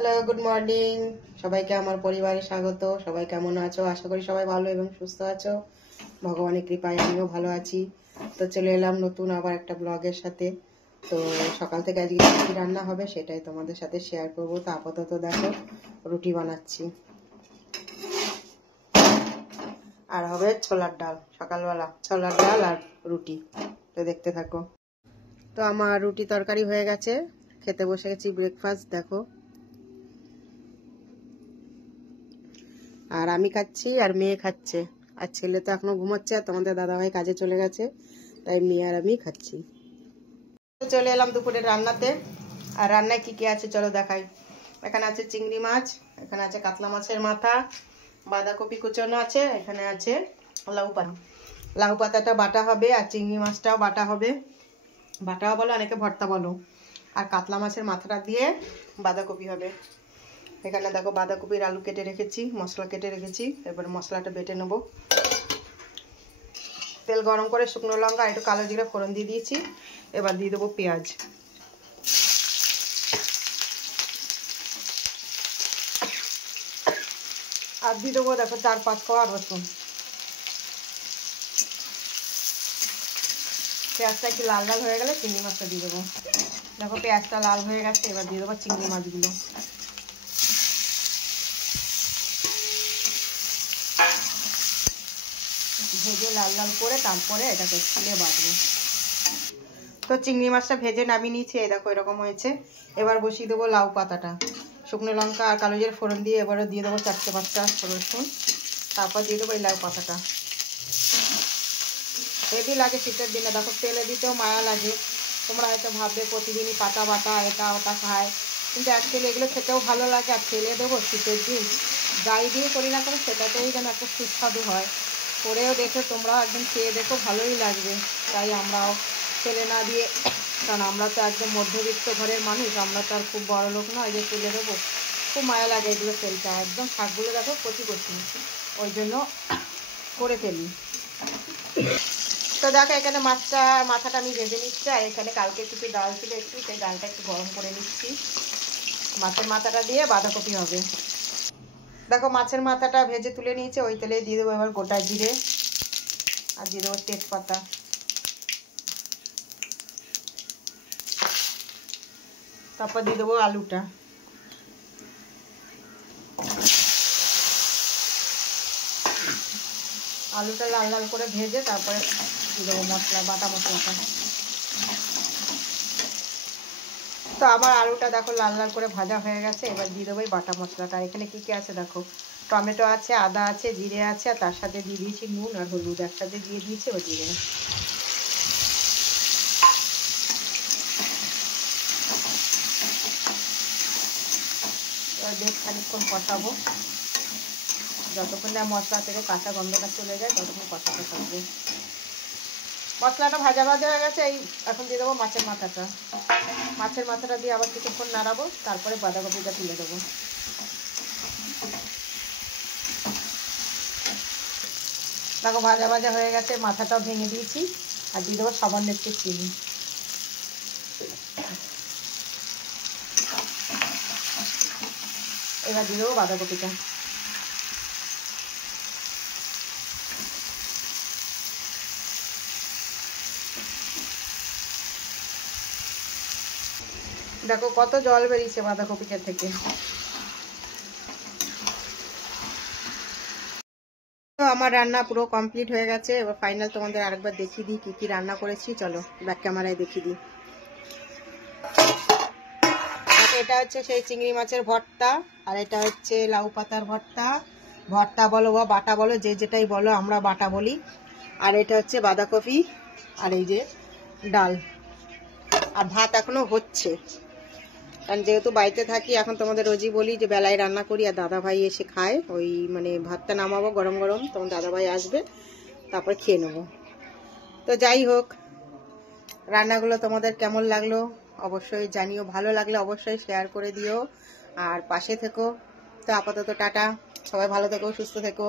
Hello, good morning. সবাইকে আমার পরিবারে স্বাগত। সবাই কেমন আছো? আশা করি সবাই ভালো এবং সুস্থ আছো। ভগবানের কৃপায় আমিও ভালো আছি। তো চলে এলাম নতুন আবার একটা ব্লগের সাথে। তো সকাল থেকে আজকে কি রান্না হবে সেটাই তোমাদের সাথে শেয়ার করবো। তো আপাতত দেখো রুটি বানাচ্ছি, আর হবে ছোলার ডাল। সকালবেলা ছোলার ডাল আর রুটি। তো দেখতে থাকো। তো আমার রুটি তরকারি হয়ে গেছে, খেতে বসে গেছি। ব্রেকফাস্ট দেখো, আর আমি খাচ্ছি আর মেয়ে খাচ্ছে। আর ছেলে তো এখনো ঘুমাচ্ছে, আর তোমাদের দাদাভাই কাজে চলে গেছে, তাই মেয়ে আর আমি খাচ্ছি। চলে এলাম দুপুরের রান্নাতে। আর রান্নায় কি কি আছে চলো দেখাই। এখানে আছে চিংড়ি মাছ, এখানে আছে কাতলা মাছের মাথা, বাঁধাকপি কুচনো আছে, এখানে আছে লাউ পাতা। লাউ পাতাটা বাটা হবে, আর চিংড়ি মাছটাও বাটা হবে। বাটাও বলো, অনেকে ভর্তা বলো। আর কাতলা মাছের মাথাটা দিয়ে বাঁধাকপি হবে। এখানে দেখো বাঁধাকপির আলু কেটে রেখেছি, মশলা কেটে রেখেছি। এবার মশলাটা বেটে নেব। তেল গরম করে শুকনো লঙ্কা একটু কালো জিরে ফোড়ন দিয়ে দিয়েছি। এবার দিয়ে দেবো পেঁয়াজ। আর দিয়ে দেবো দেখো 4-5 কোয়া রসুন। পেঁয়াজটা একটু লাল লাল হয়ে গেলে চিংড়ি মাছটা দিয়ে দেবো। দেখো পেঁয়াজটা লাল হয়ে গেছে, এবার দিয়ে দেবো চিংড়ি মাছগুলো। ভেজে লাল লাল করে তারপরে এটাকে ছুলে বাটবো। তো চিংড়ি মাছটা ভেজে নামিয়ে নিয়েছি, এই দেখো এরকম হয়েছে। এবার বসিয়ে দেবো লাউ পাতাটা। শুকনো লঙ্কা আর কালো জিরে ফোড়ন দিয়ে এবারে দিয়ে দেবো 4-5টা রসুন। তারপর দিয়ে দেবো এই লাউ পাতাটা। হেভি লাগে শীতের দিনে, দেখো তেলে দিতেও মায়া লাগে। তোমরা হয়তো ভাববে প্রতিদিনই পাতা বাটা এটা ওটা খায়, কিন্তু অ্যাকচুয়ালি এগুলো খেতেও ভালো লাগে। আর তেলে দেবো শীতের দিন, যাই দিয়ে করি না কেন সেটাতেই যেন একটা সুস্বাদু হয়। করেও দেখো তোমরা, একদম খেয়ে দেখো, ভালোই লাগবে। তাই আমরাও তেলে না দিয়ে, কারণ আমরা তো একদম মধ্যবিত্ত ঘরের মানুষ, আমরা তো আর খুব বড় লোক নয় যে তেলে দেবো। খুব মায়া লাগে এগুলো তেলটা, একদম শাকগুলো দেখো কচি কচি, ওই জন্য করে ফেলি। তো দেখো এখানে মাথাটা আমি ভেজে নিচ্ছি। আর এখানে কালকে কিছু ডাল ছিল, একটু সেই ডালটা একটু গরম করে নিচ্ছি। মাছের মাথাটা দিয়ে বাঁধাকপি হবে। দেখো মাছের মাথাটা ভেজে তুলে নিয়েছে, ওই তেলে দিয়ে দেবো এবার গোটা জিরে, আর দিয়ে দেবো তেজপাতা। তারপর দিয়ে দেবো আলুটা। আলুটা লাল লাল করে ভেজে তারপরে দিয়ে দেবো মশলা, বাটা মশলাটা। তো আমার আলুটা দেখো লাল লাল করে ভাজা হয়ে গেছে, এবার দিয়ে দেবো এই বাটা মশলাটা। এখানে কি কি আছে দেখো, টমেটো আছে, আদা আছে, জিরে আছে, আর তার সাথে দিয়ে দিয়েছি নুন আর হলুদ একসাথে দিয়ে দিয়েছি। ও দিয়ে দেবো। এবার বেশ খানিকক্ষণ কষাবো, যতক্ষণ না মশলা থেকে কাঁচা গন্ধটা চলে যায় ততক্ষণ কষাতে থাকবে। মশলাটা ভাজা ভাজা হয়ে গেছে, এই এখন দিয়ে দেবো মাছের মাথাটা। মাছের মাথাটা দিয়ে আবার কিছুক্ষণ নাড়াবো, তারপরে বাঁধাকপিটা তুলে দেবো। দেখো ভাজা ভাজা হয়ে গেছে, মাথাটাও ভেঙে দিয়েছি। আর দিয়ে দেবো সামান্য একটু চিনি। এবার দিয়ে দেবো বাঁধাকপিটা। দেখো কত জল বেরিয়েছে বাঁধাকপিটা থেকে। তো আমার রান্না পুরো কমপ্লিট হয়ে গেছে। এবার ফাইনাল তোমাদের আরেকবার দেখিয়ে দিই কি কি রান্না করেছি। চলো ব্যাক ক্যামেরায় দেখিয়ে দিই। এটা হচ্ছে সেই চিংড়ি মাছের ভর্তা, আর এটা হচ্ছে লাউ পাতার ভর্তা। ভর্তা বলো বা বাটা বলো, যে যেটাই বলো, আমরা বাটা বলি। আর এটা হচ্ছে বাঁধাকপি, আর এই যে ডাল। আর ভাত এখনো হচ্ছে, কারণ যেহেতু বাড়িতে থাকি এখন তোমাদের রোজই বলি যে বেলায় রান্না করি, আর দাদা ভাই এসে খায়। ওই মানে ভাতটা নামাবো গরম গরম, তখন দাদা ভাই আসবে, তারপর খেয়ে নেবো। তো যাই হোক, রান্নাগুলো তোমাদের কেমন লাগলো অবশ্যই জানিও। ভালো লাগলে অবশ্যই শেয়ার করে দিও, আর পাশে থেকো। তো আপাতত টাটা, সবাই ভালো থেকো, সুস্থ থেকো।